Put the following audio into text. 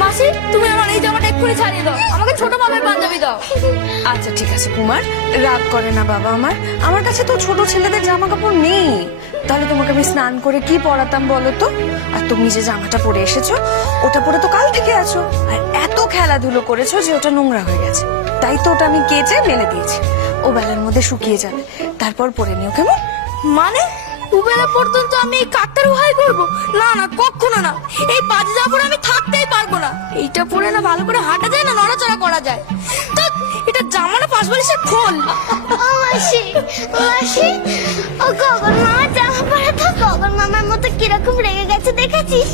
মাসি তুমি আমার এই জামাটা এক্ষুনি ছাড়িয়ে দাও, আমাকে ছোট মামের পাঞ্জাবি দাও। আচ্ছা ঠিক আছে কুমার, রাগ করে না বাবা। আমার কাছে তো ছোট ছেলেদের জামা কাপড় নেই, তাহলে তোমাকে আমি স্নান করে কি পরাতাম বলো তো? আর তুমি যে জামাটা পরে এসেছো ওটা পরে তো কাল থেকে আছো, আর এত খেলাধুলো করেছো যে ওটা নোংরা হয়ে গেছে, তাই তো ওটা আমি কেচে মেলে দিয়েছি। ও বেলার মধ্যে শুকিয়ে যাবে, তারপর পরে নিও কেমন? মানে দুবেলা পর্যন্ত আমি এই কাঠটার উহাই করবো? না না, কখনো না। এই পাঁচ জামা পরে আমি থাকতেই পারবো না। এইটা পরে না ভালো করে হাঁটা যায় না নড়াচড়া করা যায়। তা এটা জামাটা পাঁচ বালিশের খোল। ও মাসি, মাসি, ও গগন মামা জামা পরে তো গগন মামার মতো কিরকম রেগে গেছে দেখেছিস?